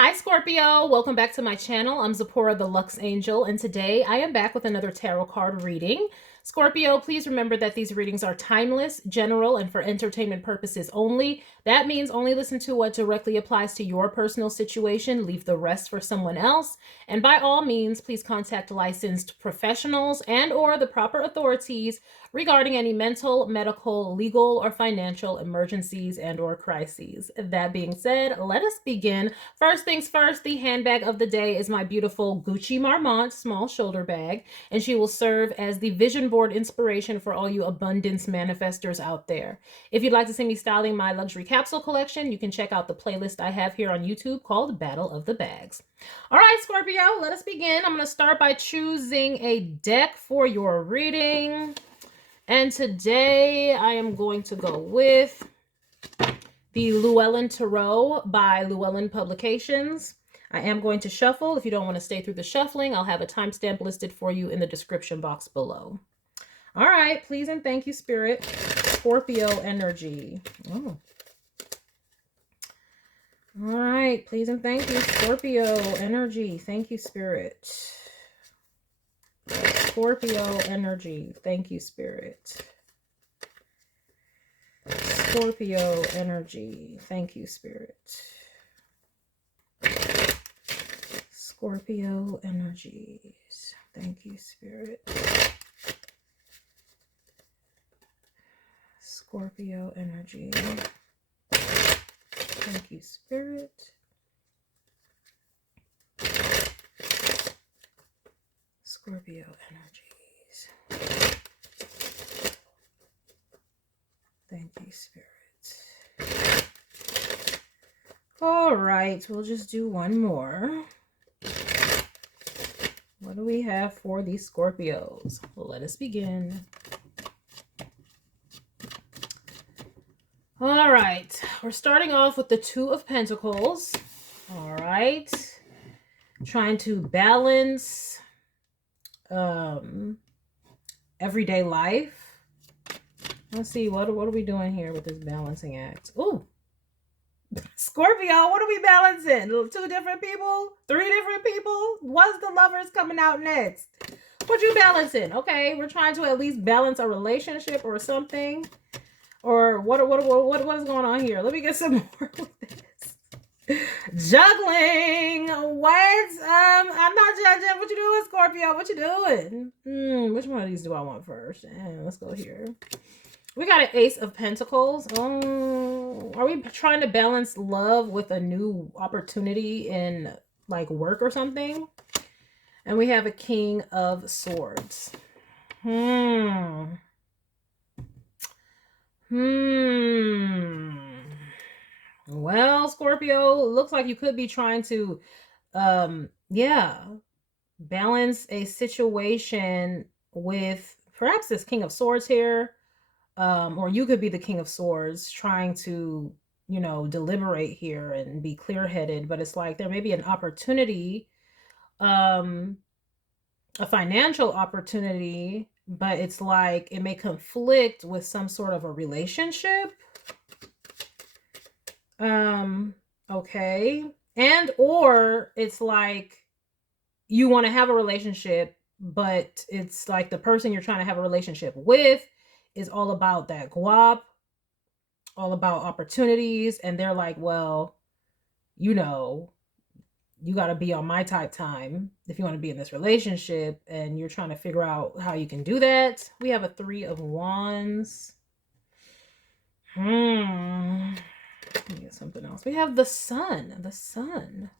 Hi Scorpio, welcome back to my channel. I'm Zipporah the Lux Angel, and today I am back with another tarot card reading. Scorpio, please remember that these readings are timeless, general, and for entertainment purposes only. That means only listen to what directly applies to your personal situation, leave the rest for someone else. And by all means, please contact licensed professionals and/or the proper authorities regarding any mental, medical, legal, or financial emergencies and/or crises. That being said, let us begin. First things first, the handbag of the day is my beautiful Gucci Marmont small shoulder bag, and she will serve as the vision board inspiration for all you abundance manifestors out there. If you'd like to see me styling my luxury capsule collection, you can check out the playlist I have here on YouTube called Battle of the Bags. All right, Scorpio, let us begin. I'm going to start by choosing a deck for your reading. And today I am going to go with the Llewellyn Tarot by Llewellyn Publications. I am going to shuffle. If you don't want to stay through the shuffling, I'll have a timestamp listed for you in the description box below. All right, please and thank you, Spirit. Scorpio energy. Oh. All right, please and thank you, Scorpio energy. Thank you, Spirit. Scorpio energy. Thank you, Spirit. Scorpio energy. Thank you, Spirit. Scorpio energies. Thank you, Spirit. Scorpio energy. Thank you, Spirit. Scorpio energies. Thank you, Spirit. All right, we'll just do one more. What do we have for these Scorpios? Well, let us begin. All right, we're starting off with the Two of Pentacles. All right, trying to balance everyday life. Let's see, what are we doing here with this balancing act? Ooh, Scorpio, what are we balancing? Two different people? Three different people? What's the lovers coming out next? What you balancing? Okay, we're trying to at least balance a relationship or something. Or what is going on here? Let me get some more with this. Juggling. What? I'm not judging. What you doing, Scorpio? What you doing? Which one of these do I want first? Let's go here. We got an Ace of Pentacles. Oh, are we trying to balance love with a new opportunity in like work or something? And we have a King of Swords. Well, Scorpio, looks like you could be trying to, balance a situation with perhaps this King of Swords here. Or you could be the King of Swords trying to, you know, deliberate here and be clear-headed. But it's like there may be an opportunity, a financial opportunity, but it's like it may conflict with some sort of a relationship. Okay. And or it's like you want to have a relationship, but it's like the person you're trying to have a relationship with is all about that guap, all about opportunities. And they're like, well, you know, you got to be on my type time if you want to be in this relationship, and you're trying to figure out how you can do that. We have a Three of Wands. Let me get something else. We have the Sun. The Sun.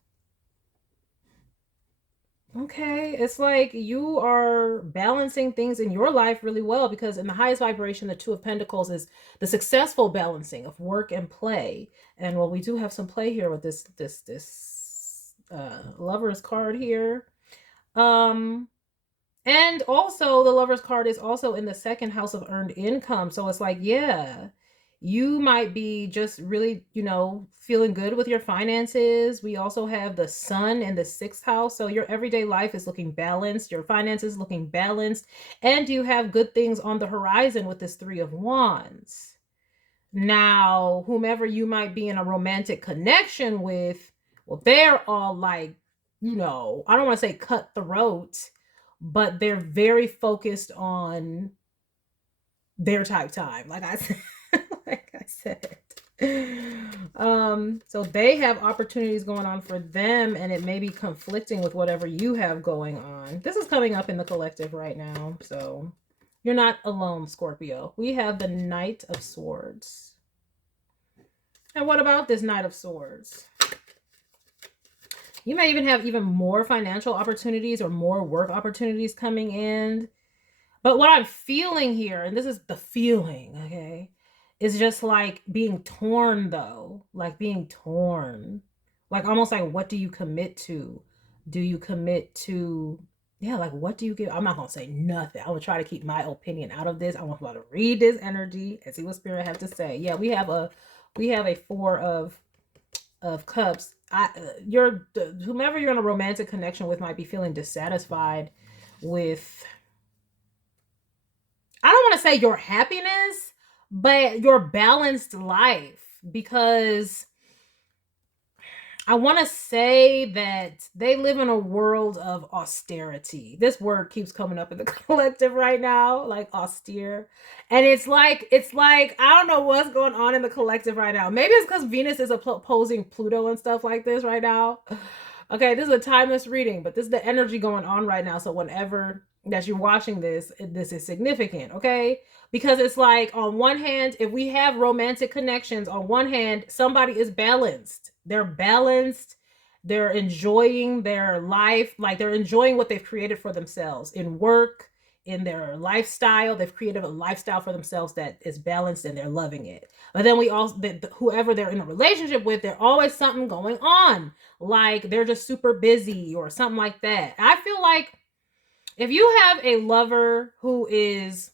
Okay, it's like you are balancing things in your life really well, because in the highest vibration, the Two of Pentacles is the successful balancing of work and play. And well, we do have some play here with this Lover's card here. And also the Lover's card is also in the second house of earned income. So it's like, yeah, you might be just really, you know, feeling good with your finances. We also have the Sun in the sixth house. So your everyday life is looking balanced. Your finances looking balanced. And you have good things on the horizon with this Three of Wands. Now, whomever you might be in a romantic connection with, Well, they're all like, you know, I don't want to say cutthroat, but they're very focused on their type time. Like I said, like I said. So they have opportunities going on for them, and it may be conflicting with whatever you have going on. This is coming up in the collective right now, so you're not alone, Scorpio. We have the Knight of Swords. And what about this Knight of Swords? You may even have even more financial opportunities or more work opportunities coming in. But what I'm feeling here, and this is the feeling, okay, is just like being torn though. Like being torn. Like almost like, what do you commit to? Do you commit to, yeah, like what do you give? I'm not going to say nothing. I'm going to try to keep my opinion out of this. I want to read this energy and see what Spirit has to say. Yeah, we have a Four of Cups. Whomever you're in a romantic connection with might be feeling dissatisfied with, I don't want to say your happiness, but your balanced life, because I want to say that they live in a world of austerity. This word keeps coming up in the collective right now, like austere. And it's like, I don't know what's going on in the collective right now. Maybe it's because Venus is opposing Pluto and stuff like this right now. Okay, this is a timeless reading, but this is the energy going on right now. So whenever that you're watching this, this is significant, okay? Because it's like, on one hand, if we have romantic connections, on one hand, somebody is balanced. They're balanced. They're enjoying their life. Like they're enjoying what they've created for themselves in work, in their lifestyle. They've created a lifestyle for themselves that is balanced and they're loving it. But then we also, whoever they're in a relationship with, there's always something going on. Like they're just super busy or something like that. I feel like if you have a lover who is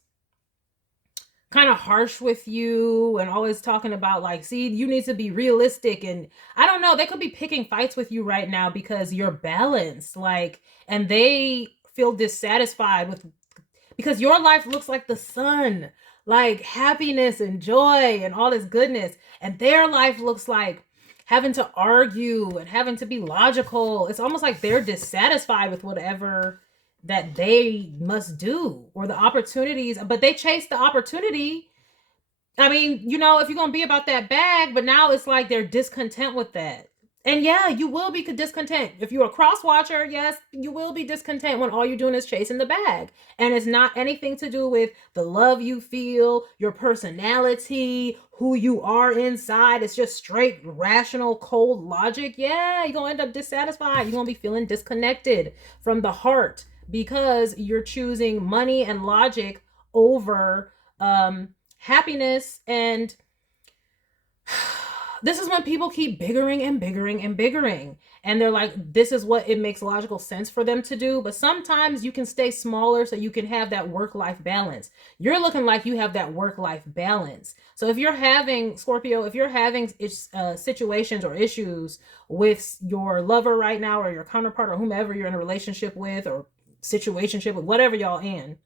kind of harsh with you and always talking about like, see, you need to be realistic, and I don't know, they could be picking fights with you right now because you're balanced, like, and they feel dissatisfied with, because your life looks like the sun, like happiness and joy and all this goodness, and their life looks like having to argue and having to be logical. It's almost like they're dissatisfied with whatever that they must do, or the opportunities, but they chase the opportunity. I mean, you know, if you're going to be about that bag, but now it's like they're discontent with that. And yeah, you will be discontent. If you're a cross watcher, yes, you will be discontent when all you're doing is chasing the bag. And it's not anything to do with the love you feel, your personality, who you are inside. It's just straight, rational, cold logic. Yeah, you're going to end up dissatisfied. You're going to be feeling disconnected from the heart, because you're choosing money and logic over happiness. And this is when people keep bickering and bickering and bickering, and they're like, this is what it makes logical sense for them to do. But sometimes you can stay smaller so you can have that work-life balance. You're looking like you have that work-life balance. So if you're having, Scorpio, if you're having situations or issues with your lover right now, or your counterpart, or whomever you're in a relationship with, or situationship with, whatever y'all in,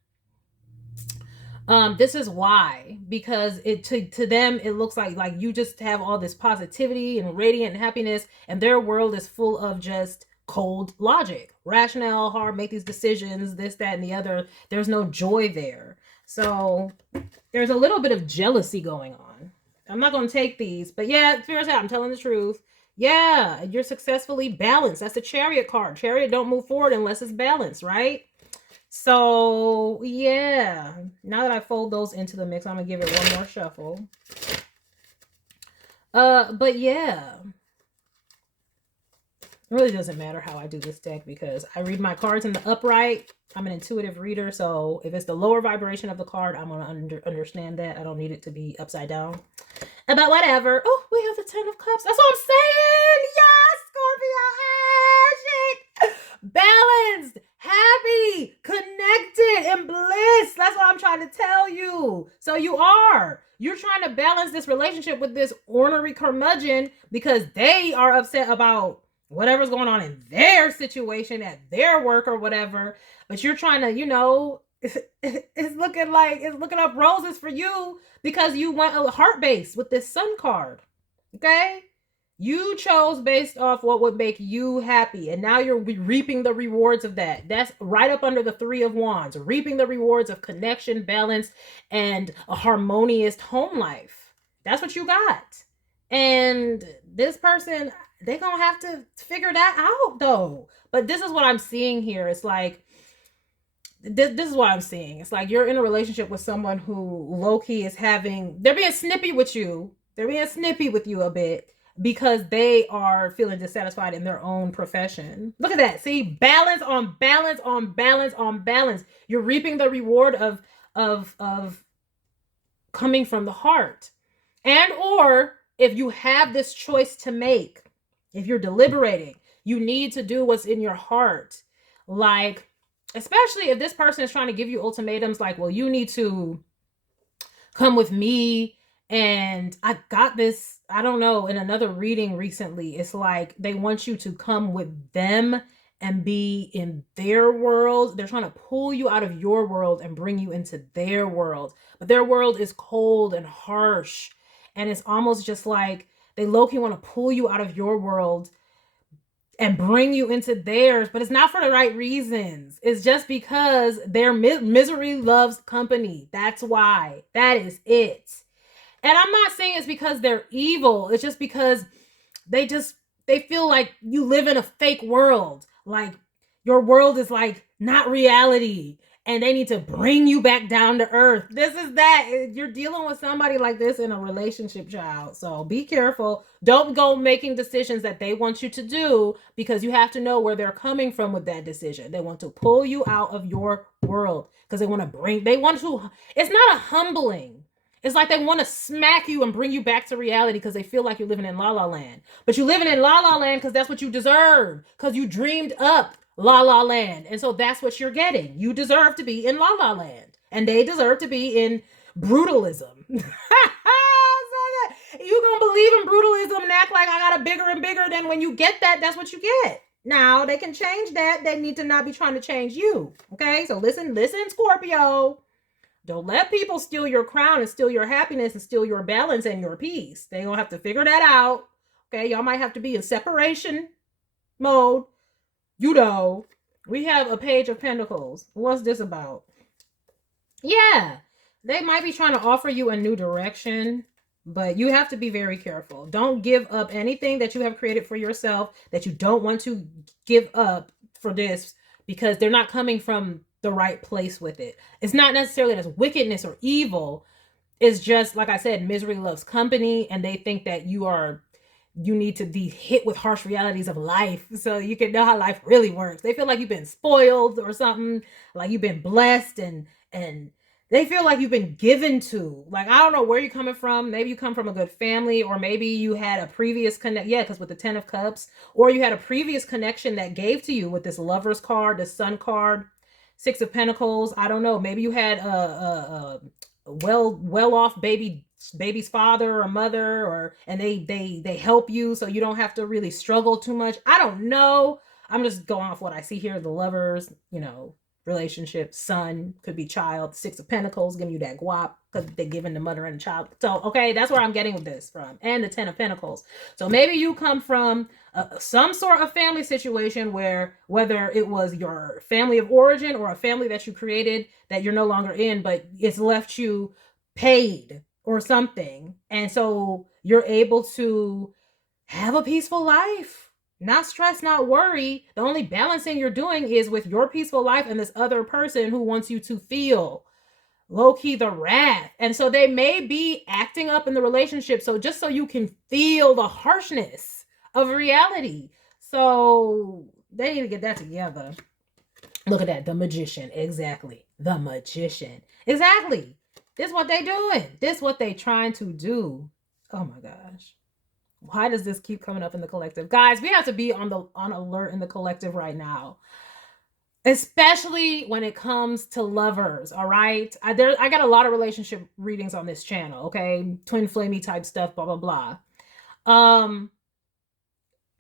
this is why, because it to them it looks like you just have all this positivity and radiant happiness, and their world is full of just cold logic, rationale, hard, make these decisions, this, that, and the other. There's no joy there. So there's a little bit of jealousy going on. I'm not going to take these, but yeah, seriously, I'm telling the truth. Yeah, you're successfully balanced. That's the Chariot card. Chariot don't move forward unless it's balanced, right? So yeah, now that I fold those into the mix, I'm gonna give it one more shuffle. But yeah, it really doesn't matter how I do this deck, because I read my cards in the upright. I'm an intuitive reader, so if it's the lower vibration of the card, I'm gonna understand that. I don't need it to be upside down. But whatever. Oh, we have the Ten of Cups. That's what I'm saying. Yes, Scorpio. Balanced, happy, connected, and bliss. That's what I'm trying to tell you. So you're trying to balance this relationship with this ornery curmudgeon because they are upset about whatever's going on in their situation at their work or whatever. But you're trying to, you know, it's looking up roses for you because you went a heart base with this sun card. Okay? You chose based off what would make you happy, and now you're reaping the rewards of that. That's right up under the Three of Wands, reaping the rewards of connection, balance, and a harmonious home life. That's what you got. And this person, they're gonna have to figure that out though. But this is what I'm seeing here. It's like this is what I'm seeing. It's like you're in a relationship with someone who low-key is they're being snippy with you. They're being snippy with you a bit because they are feeling dissatisfied in their own profession. Look at that. See, balance on balance on balance on balance. You're reaping the reward of coming from the heart. And or if you have this choice to make, if you're deliberating, you need to do what's in your heart. Like, especially if this person is trying to give you ultimatums like, well, you need to come with me. And I got this, I don't know, in another reading recently, it's like they want you to come with them and be in their world. They're trying to pull you out of your world and bring you into their world. But their world is cold and harsh. And it's almost just like they low-key want to pull you out of your world and bring you into theirs, but it's not for the right reasons. It's just because their misery loves company. That's why. That is it. And I'm not saying it's because they're evil. It's just because they feel like you live in a fake world. Like your world is like not reality. And they need to bring you back down to earth. This is that. You're dealing with somebody like this in a relationship, child. So be careful. Don't go making decisions that they want you to do because you have to know where they're coming from with that decision. They want to pull you out of your world because it's not a humbling. It's like they want to smack you and bring you back to reality because they feel like you're living in La La Land. But you're living in La La Land because that's what you deserve. Because you dreamed up La La Land. And so that's what you're getting. You deserve to be in La La Land. And they deserve to be in brutalism. You gonna believe in brutalism and act like I got a bigger and bigger. Then when you get that, that's what you get. Now they can change that. They need to not be trying to change you. Okay, so listen, Scorpio. Don't let people steal your crown and steal your happiness and steal your balance and your peace. They're gonna have to figure that out. Okay, y'all might have to be in separation mode. You know, we have a Page of Pentacles. What's this about? Yeah, they might be trying to offer you a new direction, but you have to be very careful. Don't give up anything that you have created for yourself that you don't want to give up for this because they're not coming from the right place with it. It's not necessarily that it's wickedness or evil. It's just, like I said, misery loves company, and they think that you need to be hit with harsh realities of life so you can know how life really works. They feel like you've been spoiled or something, like you've been blessed, and they feel like you've been given to. Like, I don't know where you're coming from. Maybe you come from a good family, or maybe you had a previous because with the Ten of Cups, or you had a previous connection that gave to you with this Lover's card, the Sun card, Six of Pentacles. I don't know. Maybe you had a well-off baby's father or mother, and they help you so you don't have to really struggle too much. I don't know. I'm just going off what I see here. The Lovers, relationship, son, could be child. Six of Pentacles giving you that guap because they're giving the mother and the child. So, okay, that's where I'm getting with this from. And the Ten of Pentacles. So maybe you come from some sort of family situation where, whether it was your family of origin or a family that you created that you're no longer in, but it's left you paid or something. And so you're able to have a peaceful life. Not stress, not worry. The only balancing you're doing is with your peaceful life and this other person who wants you to feel low-key the wrath. And so they may be acting up in the relationship just so you can feel the harshness of reality. So they need to get that together. Look at that. The Magician. Exactly. The Magician. Exactly. This is what they doing. This is what they trying to do. Oh my gosh. Why does this keep coming up in the collective? Guys, we have to be on alert in the collective right now. Especially when it comes to lovers, all right? I got a lot of relationship readings on this channel, okay? Twin flamey type stuff, blah, blah, blah.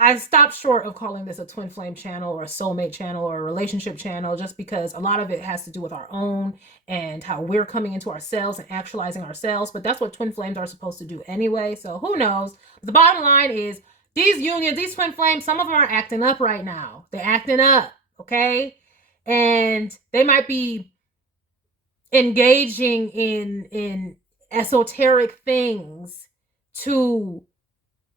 I stopped short of calling this a twin flame channel or a soulmate channel or a relationship channel just because a lot of it has to do with our own and how we're coming into ourselves and actualizing ourselves. But that's what twin flames are supposed to do anyway. So who knows? But the bottom line is these unions, these twin flames, some of them are acting up right now. They're acting up, okay? And they might be engaging in esoteric things to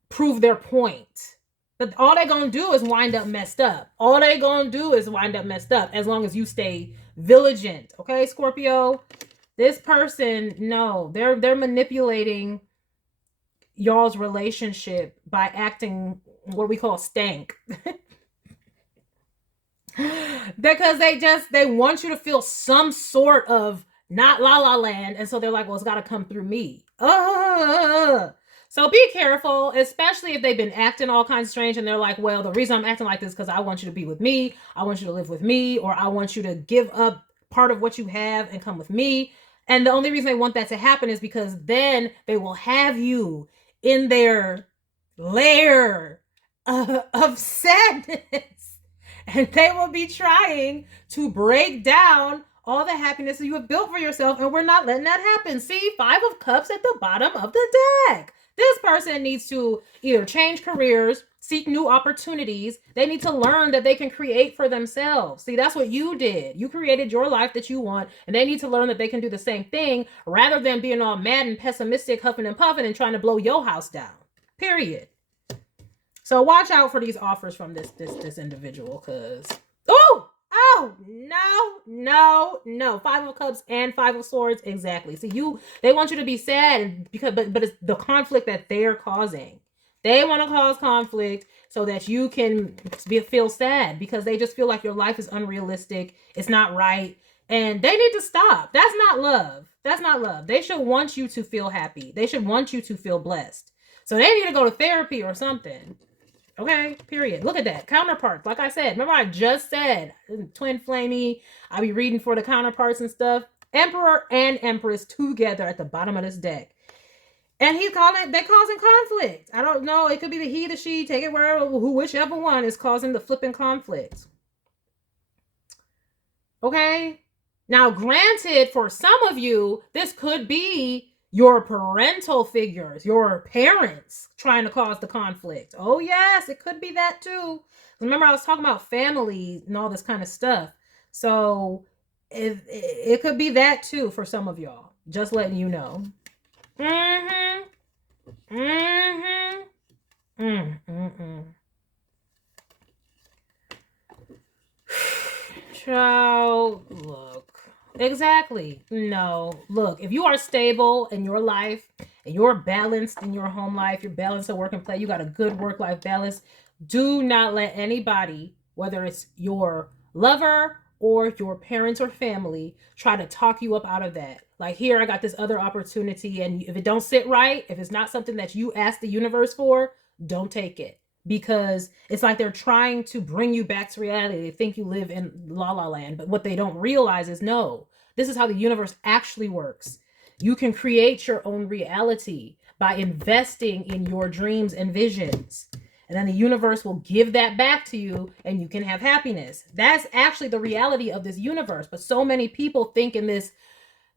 prove their point. But all they're going to do is wind up messed up. All they're going to do is wind up messed up as long as you stay vigilant. Okay, Scorpio? This person, no, they're manipulating y'all's relationship by acting what we call stank. Because they want you to feel some sort of not la la land. And so they're like, well, it's got to come through me. So be careful, especially if they've been acting all kinds of strange and they're like, well, the reason I'm acting like this is because I want you to be with me. I want you to live with me, or I want you to give up part of what you have and come with me. And the only reason they want that to happen is because then they will have you in their lair of sadness. And they will be trying to break down all the happiness that you have built for yourself. And we're not letting that happen. See, 5 of Cups at the bottom of the deck. This person needs to either change careers, seek new opportunities. They need to learn that they can create for themselves. See, that's what you did. You created your life that you want, and they need to learn that they can do the same thing rather than being all mad and pessimistic, huffing and puffing and trying to blow your house down. Period. So watch out for these offers from this individual, because no. 5 of Cups and 5 of Swords, exactly. See, they want you to be sad because but it's the conflict that they're causing. They want to cause conflict so that you can feel sad because they just feel like your life is unrealistic. It's not right. And they need to stop. That's not love. That's not love. They should want you to feel happy. They should want you to feel blessed. So they need to go to therapy or something. Okay, period. Look at that. Counterparts. Like I said, remember I just said, twin flamey. I be reading for the counterparts and stuff. Emperor and Empress together at the bottom of this deck. And they're causing conflict. I don't know. It could be the he, the she, take it wherever, whichever one is causing the flipping conflict. Okay. Now, granted, for some of you, this could be your parental figures, your parents trying to cause the conflict. Oh, yes, it could be that too. Remember, I was talking about family and all this kind of stuff. So it could be that too for some of y'all. Just letting you know. Child, look. Exactly. No. Look, if you are stable in your life and you're balanced in your home life, you're balanced at work and play, you got a good work-life balance, do not let anybody, whether it's your lover or your parents or family, try to talk you up out of that. Like, here, I got this other opportunity, and if it don't sit right, if it's not something that you asked the universe for, don't take it. Because it's like they're trying to bring you back to reality. They think you live in la la land, but what they don't realize is, no, this is how the universe actually works. You can create your own reality by investing in your dreams and visions. And then the universe will give that back to you and you can have happiness. That's actually the reality of this universe. But so many people think in this,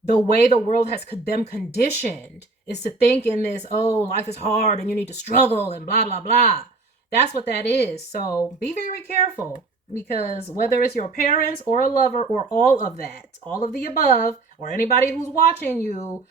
the way the world has them conditioned is to think in this, oh, life is hard and you need to struggle and blah, blah, blah. That's what that is. So be very careful, because whether it's your parents or a lover or all of that, all of the above, or anybody who's watching you,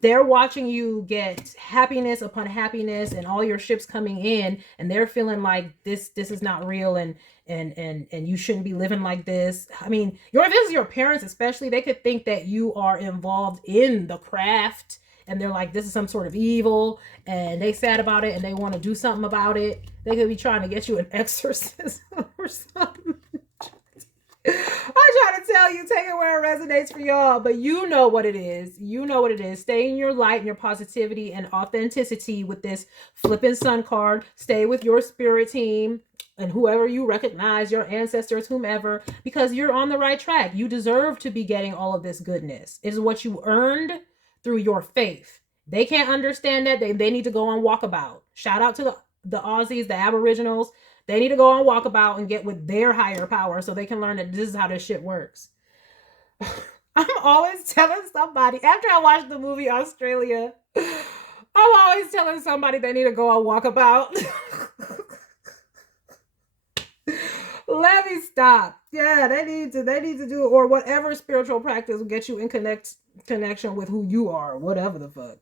they're watching you get happiness upon happiness and all your ships coming in, and they're feeling like this is not real and you shouldn't be living like this. I mean, this is your parents especially. They could think that you are involved in the craft and they're like, this is some sort of evil, and they sad about it and they want to do something about it. They could be trying to get you an exorcism or something. I try to tell you, take it where it resonates for y'all, but you know what it is. You know what it is. Stay in your light and your positivity and authenticity with this flipping sun card. Stay with your spirit team and whoever you recognize, your ancestors, whomever, because you're on the right track. You deserve to be getting all of this goodness. It is what you earned through your faith. They can't understand that. They need to go on walkabout. Shout out to the Aussies, the Aboriginals. They need to go on walkabout and get with their higher power so they can learn that this is how this shit works. I'm always telling somebody, after I watched the movie Australia, I'm always telling somebody they need to go on walkabout. Let me stop. Yeah, they need to do, or whatever spiritual practice will get you in connection with who you are, whatever the fuck.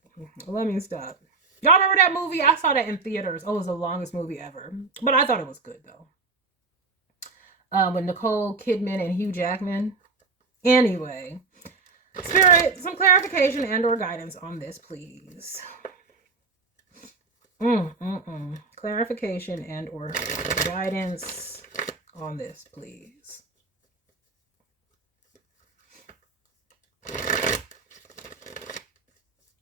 Let me stop. Y'all remember that movie? I saw that in theaters. Oh, it was the longest movie ever. But I thought it was good though. With Nicole Kidman and Hugh Jackman. Anyway, Spirit, some clarification and or guidance on this, please. Clarification and or guidance on this, please.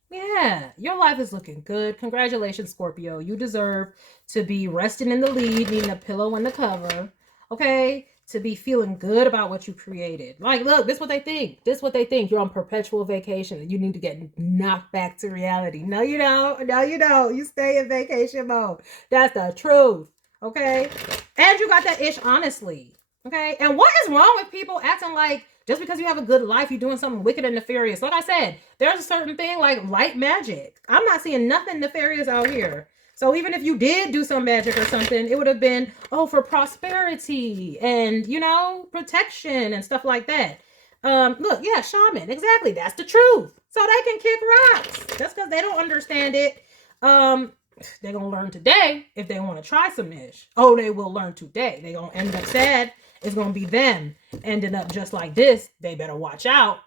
Yeah, your life is looking good. Congratulations, Scorpio. You deserve to be resting in the lead, needing a pillow and the cover. Okay? To be feeling good about what you created. Like, look, this is what they think. This is what they think. You're on perpetual vacation and you need to get knocked back to reality. No, you don't. No, you don't. You stay in vacation mode. That's the truth. Okay? And you got that ish honestly. Okay? And what is wrong with people acting like just because you have a good life, you're doing something wicked and nefarious? Like I said, there's a certain thing like light magic. I'm not seeing nothing nefarious out here. So even if you did do some magic or something, it would have been, oh, for prosperity and, you know, protection and stuff like that. Look, yeah, shaman. Exactly. That's the truth. So they can kick rocks. Just because they don't understand it. They're going to learn today if they want to try some ish. Oh, they will learn today. They're going to end up sad. It's going to be them ending up just like this. They better watch out.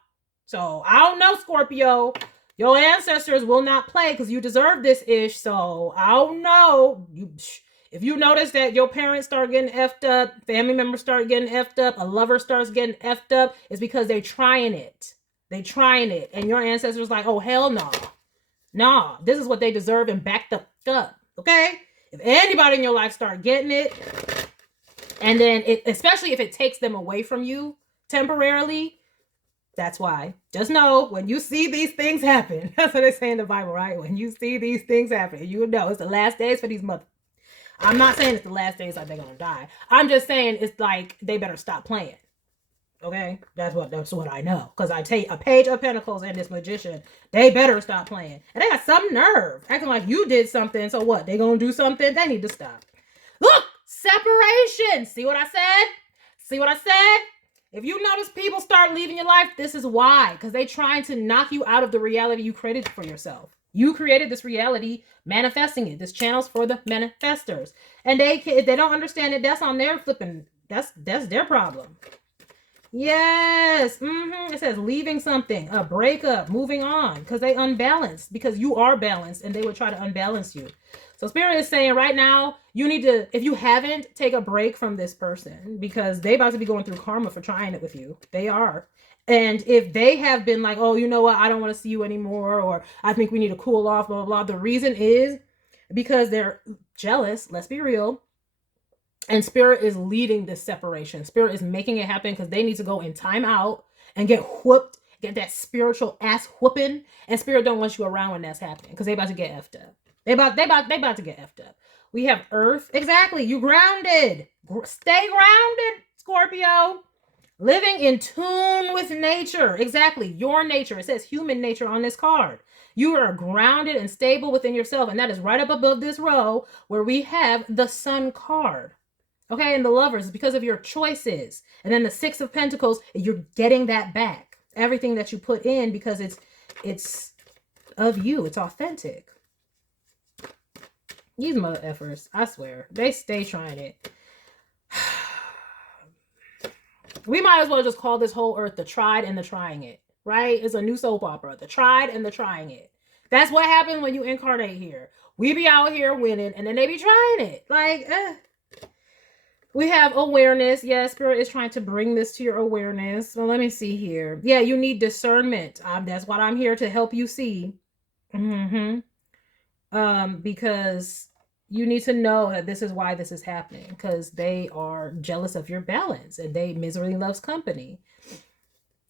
So I don't know, Scorpio. Your ancestors will not play because you deserve this ish. So I don't know. If you notice that your parents start getting effed up, family members start getting effed up, a lover starts getting effed up, it's because they're trying it. They trying it. And your ancestors like, oh, hell no. Nah, this is what they deserve and back the up. Okay? If anybody in your life start getting it, and then especially if it takes them away from you temporarily, that's why. Just know when you see these things happen, that's what they say in the Bible, right? When you see these things happen, you know it's the last days for these mothers. I'm not saying it's the last days like they're gonna die. I'm just saying it's like they better stop playing. Okay? That's what I know. Because I take a Page of Pentacles and this Magician, they better stop playing. And they got some nerve acting like you did something. So what? They gonna do something? They need to stop. Look! Separation! See what I said? See what I said? If you notice people start leaving your life, this is why. Because they're trying to knock you out of the reality you created for yourself. You created this reality, manifesting it. This channel's for the manifestors. And if they don't understand it, that's on their flipping. That's their problem. Yes. It says leaving something, a breakup, moving on. Because they unbalanced. Because you are balanced and they would try to unbalance you. So Spirit is saying right now, you need to, if you haven't, take a break from this person because they about to be going through karma for trying it with you. They are. And if they have been like, oh, you know what? I don't want to see you anymore. Or I think we need to cool off, blah, blah, blah. The reason is because they're jealous. Let's be real. And Spirit is leading this separation. Spirit is making it happen because they need to go in time out and get whooped, get that spiritual ass whooping. And Spirit don't want you around when that's happening because they about to get effed up. They about to get effed up. We have Earth. Exactly. You grounded. Stay grounded, Scorpio. Living in tune with nature. Exactly. Your nature. It says human nature on this card. You are grounded and stable within yourself. And that is right up above this row where we have the Sun card. Okay. And the Lovers, because of your choices. And then the Six of Pentacles, you're getting that back. Everything that you put in because it's of you. It's authentic. These mother effers, I swear, they stay trying it. We might as well just call this whole earth the Tried and the Trying It, right? It's a new soap opera, the Tried and the Trying It. That's what happens when you incarnate here. We be out here winning, and then they be trying it. Like, we have awareness. Yes, Spirit is trying to bring this to your awareness. Well, let me see here. Yeah, you need discernment. That's what I'm here to help you see. Because you need to know that this is why this is happening, because they are jealous of your balance and misery loves company.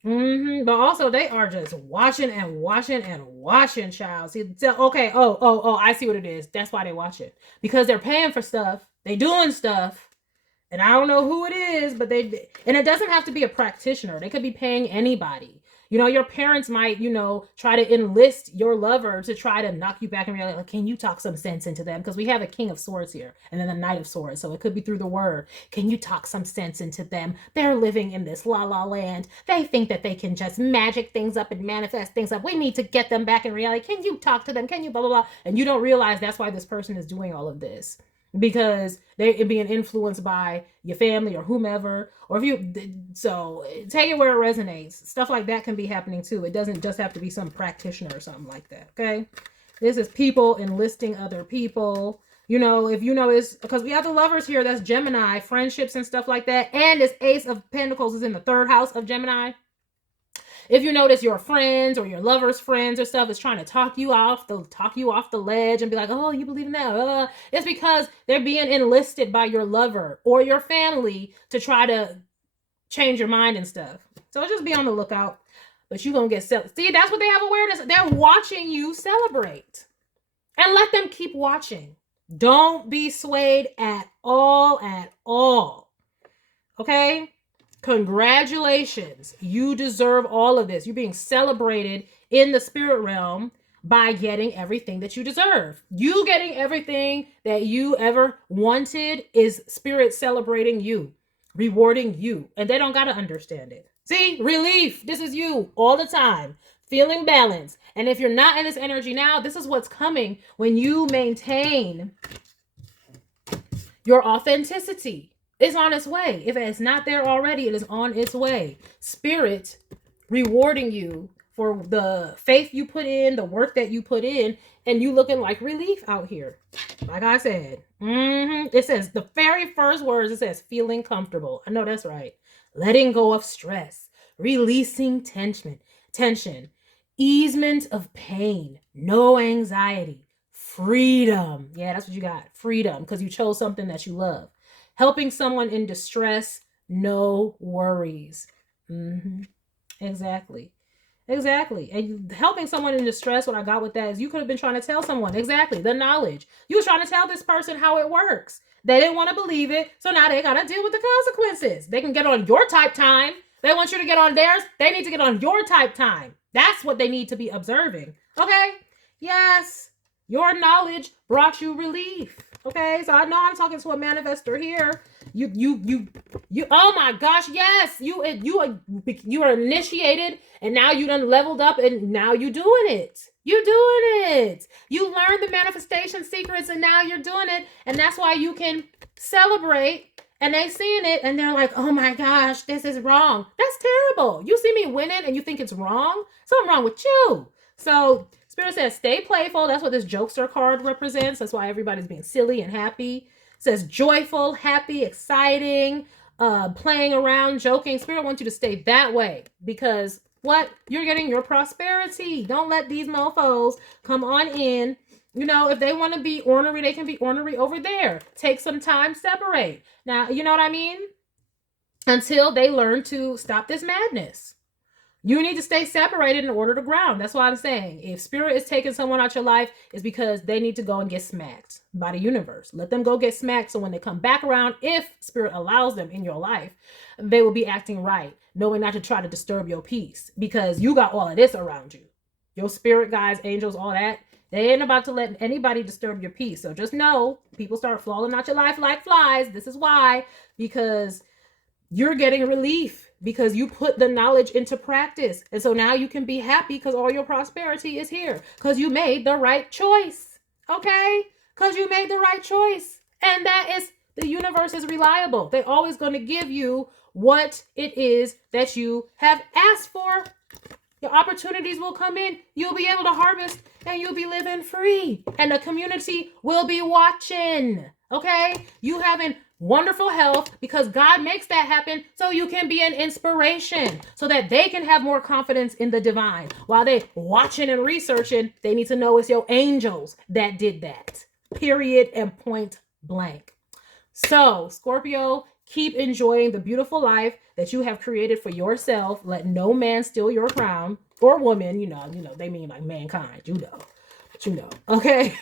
But also they are just watching and watching and watching, child. See, okay. Oh, I see what it is. That's why they watch it, because they're paying for stuff. They doing stuff. And I don't know who it is, but and it doesn't have to be a practitioner. They could be paying anybody. You know, your parents might, you know, try to enlist your lover to try to knock you back in reality. Like, can you talk some sense into them? Because we have a King of Swords here and then a Knight of Swords. So it could be through the word. Can you talk some sense into them? They're living in this la la land. They think that they can just magic things up and manifest things up. We need to get them back in reality. Can you talk to them? Can you blah, blah, blah? And you don't realize that's why this person is doing all of this. Because they're being influenced by your family or whomever, or if you, so take it where it resonates. Stuff like that can be happening too. It doesn't just have to be some practitioner or something like that. Okay. This is people enlisting other people. You know, if you notice, because we have the Lovers here, that's Gemini, friendships and stuff like that. And this Ace of Pentacles is in the 3rd house of Gemini. If you notice your friends or your lover's friends or stuff is trying to talk you off the ledge and be like, oh, you believe in that? It's because they're being enlisted by your lover or your family to try to change your mind and stuff. So just be on the lookout. But you're going to get see, that's what they have awareness. They're watching you celebrate. And let them keep watching. Don't be swayed at all, Okay? Congratulations. You deserve all of this. You're being celebrated in the spirit realm by getting everything that you deserve. You getting everything that you ever wanted is spirit celebrating you, rewarding you. And they don't got to understand it. See, relief. This is you all the time, feeling balance. And if you're not in this energy now, this is what's coming when you maintain your authenticity. It's on its way. If it's not there already, it is on its way. Spirit rewarding you for the faith you put in, the work that you put in, and you looking like relief out here. Like I said, it says the very first words, it says feeling comfortable. I know that's right. Letting go of stress, releasing tension, easement of pain, no anxiety, freedom. Yeah, that's what you got. Freedom, because you chose something that you love. Helping someone in distress, no worries. Exactly. And helping someone in distress, what I got with that is you could have been trying to tell someone, exactly, the knowledge. You were trying to tell this person how it works. They didn't want to believe it, so now they got to deal with the consequences. They can get on your type time. They want you to get on theirs. They need to get on your type time. That's what they need to be observing. Okay? Yes. Your knowledge brought you relief. Okay, so I know I'm talking to a manifestor here. You. Oh my gosh, yes, you are initiated, and now you done leveled up, and now you doing it. You're doing it. You learned the manifestation secrets, and now you're doing it, and that's why you can celebrate. And they seeing it, and they're like, oh my gosh, this is wrong. That's terrible. You see me winning, and you think it's wrong? Something wrong with you. So Spirit says, stay playful. That's what this jokester card represents. That's why everybody's being silly and happy. It says joyful, happy, exciting, playing around, joking. Spirit wants you to stay that way because what? You're getting your prosperity. Don't let these mofos come on in. You know, if they want to be ornery, they can be ornery over there. Take some time, separate. Now, you know what I mean? Until they learn to stop this madness. You need to stay separated in order to ground. That's why I'm saying if spirit is taking someone out your life, it's because they need to go and get smacked by the universe. Let them go get smacked so when they come back around, if spirit allows them in your life, they will be acting right, knowing not to try to disturb your peace because you got all of this around you. Your spirit guides, angels, all that. They ain't about to let anybody disturb your peace. So just know, people start falling out your life like flies. This is why, because you're getting relief. Because you put the knowledge into practice. And so now you can be happy because all your prosperity is here. Because you made the right choice. Okay? Because you made the right choice. And that is, the universe is reliable. They're always going to give you what it is that you have asked for. Your opportunities will come in. You'll be able to harvest and you'll be living free. And the community will be watching. Okay? You having wonderful health because God makes that happen so you can be an inspiration so that they can have more confidence in the divine. While they watching and researching, they need to know it's your angels that did that. Period and point blank. So, Scorpio, keep enjoying the beautiful life that you have created for yourself. Let no man steal your crown or woman. You know, they mean like mankind, okay?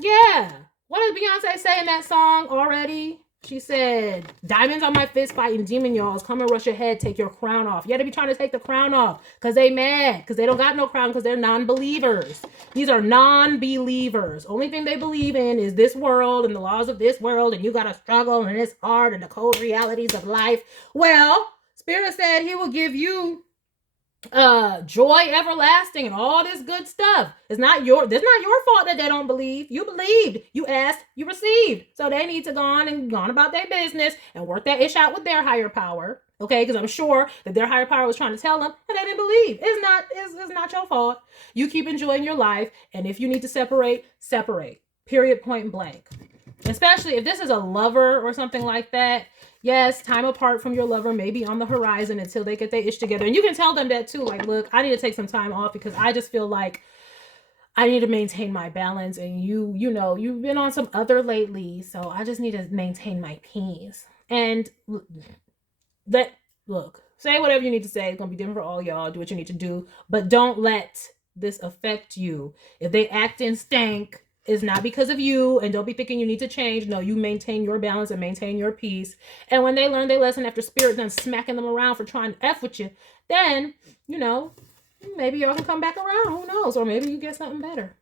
Yeah. What does Beyonce say in that song already? She said, diamonds on my fist fighting demon y'alls. Come and rush your head. Take your crown off. You had to be trying to take the crown off because they mad. Because they don't got no crown because they're non-believers. These are non-believers. Only thing they believe in is this world and the laws of this world. And you got to struggle and it's hard and the cold realities of life. Well, Spirit said he will give you joy everlasting and all this good stuff. It's not your fault that they don't believe. You believed, you asked, you received. So they need to go on about their business and work that ish out with their higher power. Okay, because I'm sure that their higher power was trying to tell them and they didn't believe. It's not your fault. You keep enjoying your life, and if you need to separate, separate. Period, point blank. Especially if this is a lover or something like that. Yes, time apart from your lover may be on the horizon until they get their ish together. And you can tell them that too. Like, look, I need to take some time off because I just feel like I need to maintain my balance. And you know, you've been on some other lately. So I just need to maintain my peace. And look, say whatever you need to say. It's going to be different for all y'all. Do what you need to do. But don't let this affect you. If they act in stank, it's not because of you, and don't be thinking you need to change. No, you maintain your balance and maintain your peace. And when they learn their lesson after Spirit done smacking them around for trying to F with you, then, you know, maybe y'all can come back around. Who knows? Or maybe you get something better.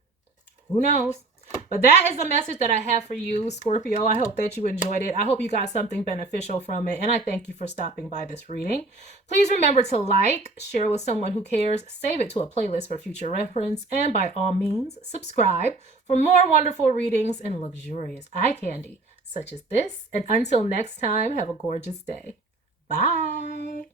Who knows? But that is the message that I have for you, Scorpio. I hope that you enjoyed it. I hope you got something beneficial from it. And I thank you for stopping by this reading. Please remember to like, share with someone who cares, save it to a playlist for future reference, and by all means, subscribe for more wonderful readings and luxurious eye candy such as this. And until next time, have a gorgeous day. Bye.